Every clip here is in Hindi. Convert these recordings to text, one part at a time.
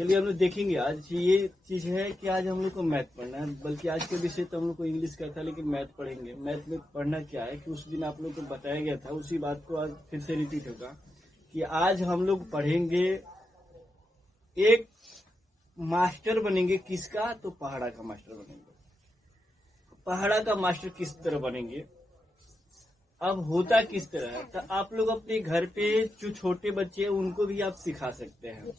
चलिए हम लोग देखेंगे आज ये चीज है कि आज हम लोग को मैथ पढ़ना है, बल्कि आज के विषय तो हम लोग को इंग्लिश का था, लेकिन मैथ पढ़ेंगे। मैथ में पढ़ना क्या है कि उस दिन आप लोग को बताया गया था, उसी बात को आज फिर से रिपीट होगा कि आज हम लोग पढ़ेंगे, एक मास्टर बनेंगे। किसका? तो पहाड़ा का मास्टर बनेंगे। पहाड़ा का मास्टर किस तरह बनेंगे? अब होता किस तरह है, तो आप लोग अपने घर पे जो छोटे बच्चे हैं उनको भी आप सिखा सकते हैं।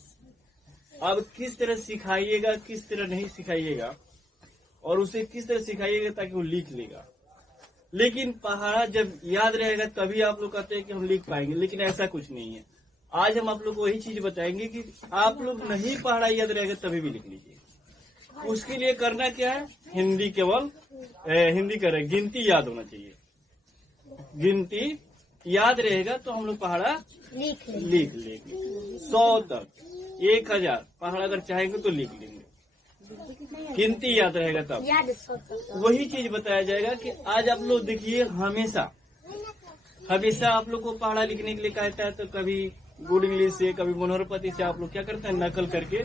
अब किस तरह सिखाइएगा, किस तरह नहीं सिखाइएगा, और उसे किस तरह सिखाइएगा ताकि वो लिख लेगा। लेकिन पहाड़ा जब याद रहेगा तभी आप लोग कहते हैं कि हम लिख पाएंगे, लेकिन ऐसा कुछ नहीं है। आज हम आप लोग को वही चीज बताएंगे कि आप लोग नहीं पहाड़ा याद रहेगा तभी भी लिख लीजिए। उसके लिए करना क्या है? हिंदी केवल हिंदी करें, गिनती याद होना चाहिए। गिनती याद रहेगा तो हम लोग पहाड़ा लिख लेंगे 100 तक, 1000 पहाड़ा अगर चाहेंगे तो लिख लेंगे। गिनती याद रहेगा तब वही चीज बताया जाएगा कि आज आप लोग देखिए, हमेशा आप लोग को पहाड़ा लिखने के लिए कहता है तो कभी गुड इंग्लिश से, कभी मनोहरपति से आप लोग क्या करते हैं, नकल करके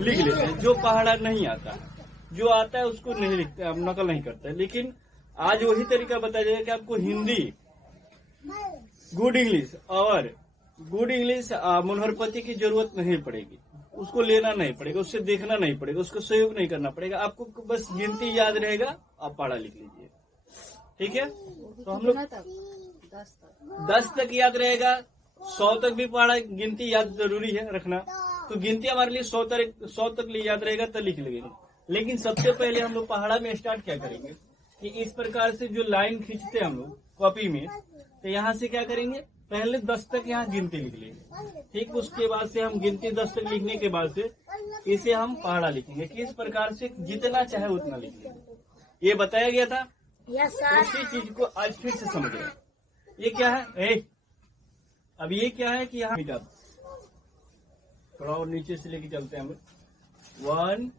लिख लेते हैं। जो पहाड़ा नहीं आता, जो आता है उसको नहीं लिखते, आप नकल नहीं करते। लेकिन आज वही तरीका बताया जाएगा कि आपको हिंदी, गुड इंग्लिश और गुड इंग्लिश मनोहरपति की जरूरत नहीं पड़ेगी, उसको लेना नहीं पड़ेगा, उससे देखना नहीं पड़ेगा, उसको सहयोग नहीं करना पड़ेगा। आपको बस गिनती याद रहेगा, आप पहाड़ा लिख लीजिए। ठीक है, तो हम लोग 10 तक याद रहेगा, 100 तक भी पहाड़ा गिनती याद जरूरी है रखना। तो गिनती हमारे लिए 100 तक लिए याद रहेगा तो लिख लेंगे। लेकिन सबसे पहले हम लोग पहाड़ा में स्टार्ट क्या करेंगे कि इस प्रकार से जो लाइन खींचते हैं हम लोग कॉपी में, तो यहाँ से क्या करेंगे, पहले 10 तक यहाँ गिनती लिख लेंगे। ठीक, उसके बाद से हम गिनती 10 तक लिखने के बाद से इसे हम पहाड़ा लिखेंगे। किस प्रकार से? जितना चाहे उतना लिख लेंगे। ये बताया गया था। उसी चीज को आज फिर से समझ रहे। ये क्या है? अब ये क्या है कि यहाँ थोड़ा और नीचे से लेके चलते हैं हम। 1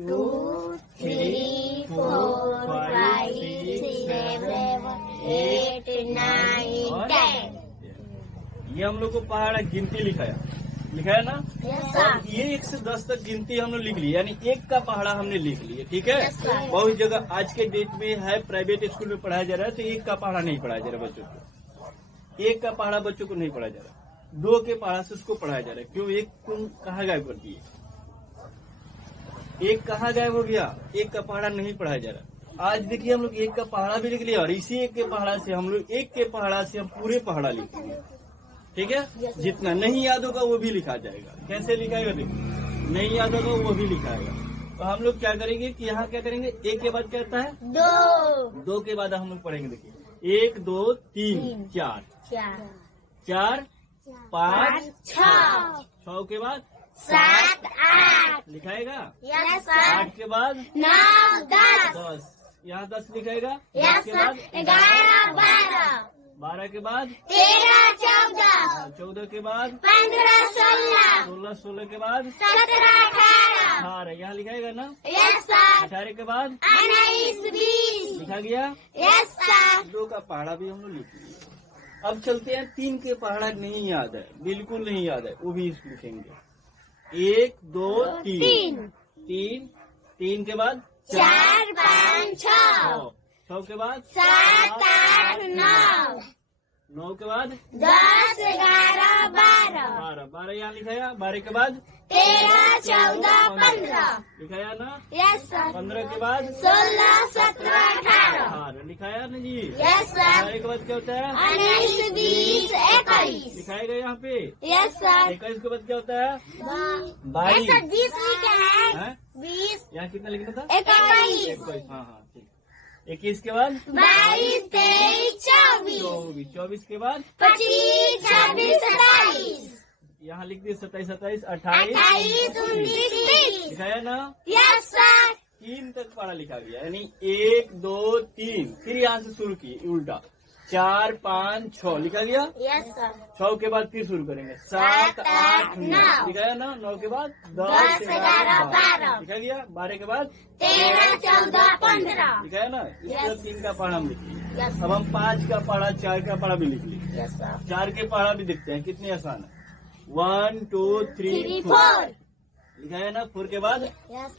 2 3 4 5 6 7 8 9 10। ये हम लोग को पहाड़ा गिनती लिखाया ना। और ये 1 से 10 तक गिनती हम लोग लिख ली, यानी 1 का पहाड़ा हमने लिख लिया। ठीक है, बहुत जगह आज के डेट में है, प्राइवेट स्कूल में पढ़ाया जा रहा है तो 1 का पहाड़ा नहीं पढ़ाया जा रहा बच्चों को। 1 का पहाड़ा बच्चों को नहीं पढ़ाया जा रहा, 2 के पहाड़ा से उसको पढ़ाया जा रहा है। क्यों? 1 तुम कहाँ गायब कर दिए? 1 कहाँ गायब हो गया? 1 का पहाड़ा नहीं पढ़ाया जा रहा। आज देखिए हम लोग 1 का पहाड़ा भी लिख लिया, और इसी 1 के पहाड़ा से हम लोग 1 के पहाड़ा से हम पूरे पहाड़ा लिखेंगे। ठीक है, जितना नहीं याद होगा वो भी लिखा जाएगा। कैसे लिखाएगा? देखिए, नहीं याद होगा वो भी लिखाएगा। तो हम लोग क्या करेंगे कि यहाँ क्या करेंगे, 1 के बाद क्या आता है? 2 के बाद हम लोग पढ़ेंगे। देखिए 1 2 3 4 4 5 6 के बाद 7 8 लिखाएगा। 8 के बाद 9 10 यहाँ 10 लिखाएगा। 10 के बाद 11 12 12 के बाद 13 14 14 के बाद 15 16 16 के बाद 17 18 यहाँ लिखाएगा ना। 18 के बाद 19 20 लिखा गया। 2 का पहाड़ा भी हम लोग लिख लिया। अब चलते हैं 3 के पहाड़ा नहीं याद है, बिल्कुल नहीं याद है, वो भी लिखेंगे। 1 2 3 3 के बाद 4 5 6 6 के बाद 7 8 9 9 के बाद 10 11 12 12 यहाँ लिखाया। 12 के बाद 13 14 15 लिखाया ना। 15 के बाद 16 17 18 लिखाया ना जी। 18 के बाद क्या होता है? 19 20 21 लिखाएगा यहाँ पे। 21 के बाद क्या होता है? 22 20 यहाँ कितना लिखना था? 21। हाँ ठीक। 21 के बाद 22 23 24 24 के बाद 25 26 27 यहाँ लिख दिए। 27 27 28 29 30 लिखाया ना। 3 तक पढ़ा लिखा गया, यानी 1 2 3। फिर यहाँ से शुरू किए उल्टा। 4 5 6 लिखा गया। 6 के बाद फिर शुरू करेंगे। 7 8 9 लिखाया ना। 9 के बाद 10 11 12 लिखा गया। 12 के बाद 13 14 15 लिखाया ना। इसका 3 का पढ़ा हम लिख लिया। अब हम 5 का पढ़ा, 4 का पढ़ा भी लिख लिया। 4 के पढ़ा भी देखते हैं कितने आसान है। 1 2 3 4 लिखा है ना 4 के बाद? यस।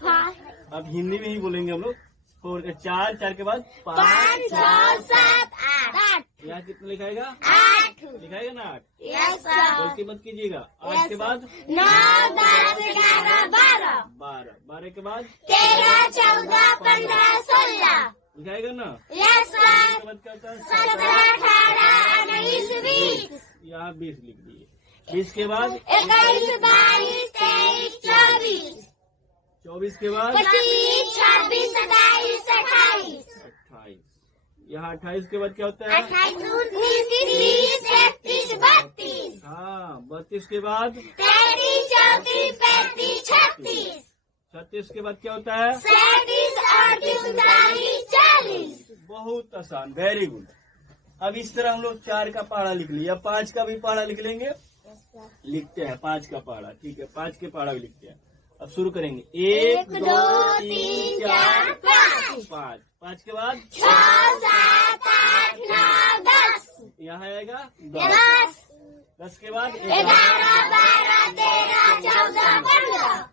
अब हिंदी में ही बोलेंगे हम लोग। 4 के 4 के बाद 5 6 7 8 यहाँ कितना लिखाएगा? 8 लिखाएगा ना 8। Yes sir. गलती मत कीजिएगा। 8 के बाद 9 10 11 12 12। 12 के बाद 13 14 15 16 लिखाएगा ना? Yes sir. इसके बाद क्या होता है? 17 18 19 20 यहाँ 20 लिख दिए। 20 के बाद 21 22 23 24 24 के बाद 25 26 27 28 28। यहाँ 28 के बाद क्या होता है? 28 29 30 31 32 हाँ 32 के बाद 33 34 35 36 36 के बाद क्या होता है? 37 38 39 40 बहुत आसान, वेरी गुड। अब इस तरह हम लोग 4 का पहाड़ा लिख लिया। 5 का भी पहाड़ा लिख लेंगे। लिखते हैं 5 का पहाड़ा। ठीक है 5 के पहाड़ा भी लिखते हैं। अब शुरू करेंगे। 1 2 3 4 5। 5 के बाद 6 7 8 9 10 यहाँ आएगा 10 10 के बाद 11 12 13 14 15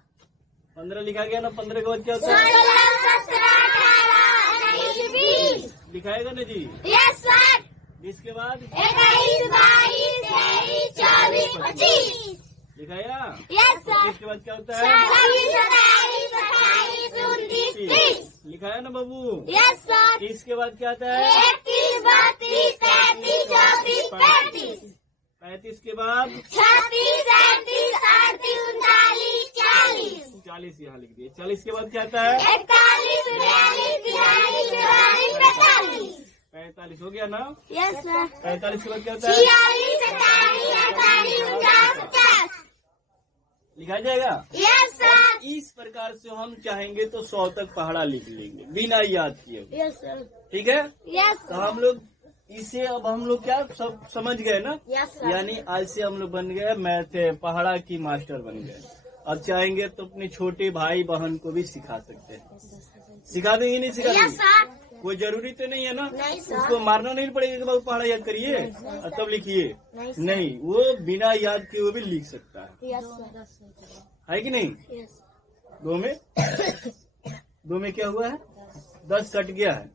15 लिखा गया ना। 15 के बाद क्या होता है? 16 17 18 19 20 लिखाएगा ना जी। Yes sir. 20 के बाद 21 22 23 24 25 लिखाया। Yes sir. 25 के बाद क्या होता है? 26 27 28 29 30 लिखाया ना बाबू। Yes sir. 30 के बाद क्या आता है? 31 32 33 34 35 35 के बाद 36 37 38 39 40 40 यहाँ लिख दिए। 40 के बाद क्या आता है? 41 42 43 44 45 हो गया ना। Yes sir. 45 के बाद क्या होता है? 46 47 48 49 50 लिखा जाएगा। Yes sir. इस प्रकार से हम चाहेंगे तो 100 तक पहाड़ा लिख लेंगे बिना याद किए। Yes sir. ठीक है। यस तो हम लोग इसे अब हम लोग क्या सब समझ गए ना। Yes sir. यानी आज से हम लोग बन गए मैथ पहाड़ा की मास्टर बन गए। अब चाहेंगे तो अपने छोटे भाई बहन को भी सिखा सकते हैं। सिखा देंगे नहीं सिखा यस देंगे? सर। कोई जरूरी तो नहीं है ना। नहीं सर। उसको मारना नहीं पड़ेगा कि बाबू पहाड़ा याद करिए और तब लिखिए। नहीं सर। नहीं, वो बिना याद किए वो भी लिख सकता है। Yes sir. है कि नहीं? यस। 2 में क्या हुआ है? 10 कट गया है।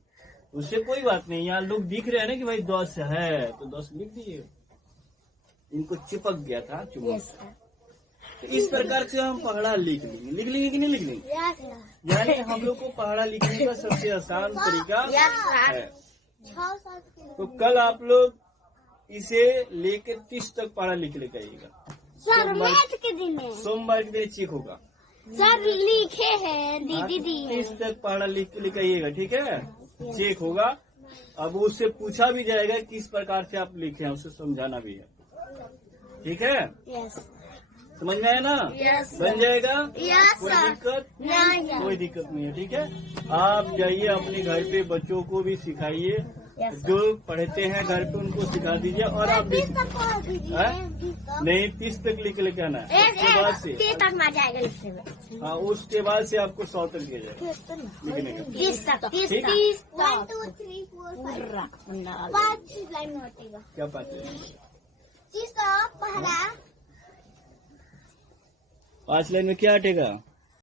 उससे कोई बात नहीं। यहाँ लोग दिख रहे हैं ना कि भाई 10 है तो 10 लिख दिए। इनको चिपक गया था चुम्बक। Yes sir. तो इस प्रकार से हम पहाड़ा लिख लेंगे कि नहीं लिख लेंगे? Yes sir. यानी हम लोग को पहाड़ा लिखने का सबसे आसान तरीका यस सर। है। तो कल आप लोग इसे लेकर 30 तक पहाड़ा लिख लेकर आइएगा। सर मैथ के दिन है। सोमवार के दिन चेक होगा। सर लिखे हैं दीदी दी है। 30 तक पहाड़ा लिख के लेकर आइएगा। ठीक है चेक होगा। अब उससे पूछा भी जाएगा किस प्रकार से आप लिखे हैं, उसे समझाना भी है। ठीक है यस। समझ में आया ना? यस बन जाएगा। यस कोई सर। दिक्कत? नहीं। कोई दिक्कत नहीं है। ठीक है आप जाइए अपने घर पे बच्चों को भी सिखाइए। यस जो पढ़ते हैं घर पे उनको सिखा दीजिए। और आप भी नहीं 30 तक लिख लेके आना है। उसके बाद से 30 तक में आ जाएगा लिखने में। हाँ उसके बाद से आपको 100 तक दिया जाएगा लिखने का। 30 तक। 30 ठीक। 1 2 3 4 5 लाइन में हटेगा। क्या बात है? 30 का पहला 5 लाइन में क्या हटेगा?